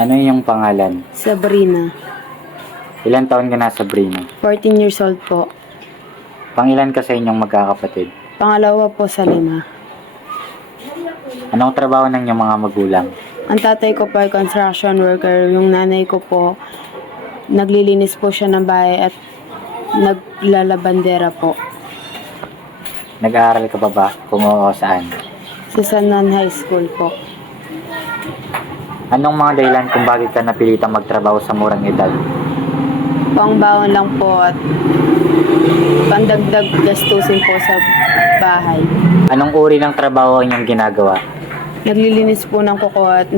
Ano yung pangalan? Sabrina. Ilan taon ka na, Sabrina? 14 years old po. Pangilan ka sa inyong magkakapatid? Pangalawa po sa 5. Anong trabaho ng inyong mga magulang? Ang tatay ko po ay construction worker. Yung nanay ko po, naglilinis po siya ng bahay at naglalabandera po. Nag-aaral ka pa ba? Kung oo, saan? Sa San Juan High School po. Anong mga dahilan kung bakit ka napilitang magtrabaho sa murang edad? Pangbaon lang po at pandagdag gastusin po sa bahay. Anong uri ng trabaho ang inyong ginagawa? Naglilinis po ng kuko at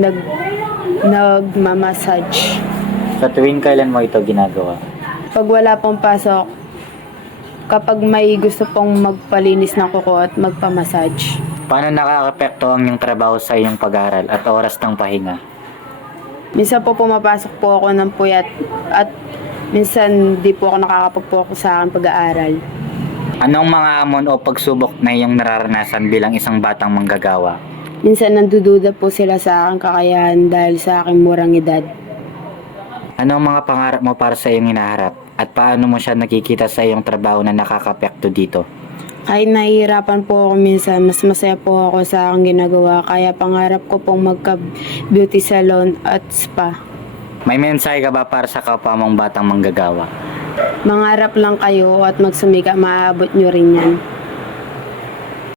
nagmamassage. Sa tuwing kailan mo ito ginagawa? Pag wala pong pasok, kapag may gusto pong magpalinis ng kuko at magpamassage. Paano nakakapekto ang iyong trabaho sa iyong pag-aaral at oras ng pahinga? Minsan po pumapasok po ako ng puyat at minsan di po ako nakakapag-focus sa aking pag-aaral. Anong mga hamon o pagsubok na iyong nararanasan bilang isang batang manggagawa? Minsan nandududa po sila sa aking kakayahan dahil sa aking murang edad. Anong mga pangarap mo para sa iyong hinaharap? At paano mo siya nakikita sa iyong trabaho na nakakapekto dito? Kahit nahihirapan po ako minsan, mas masaya po ako sa aking ginagawa. Kaya pangarap ko pong magka-beauty salon at spa. May mensahe ka ba para sa kapwa mong batang manggagawa? Mangarap lang kayo at magsumika, maaabot nyo rin yan.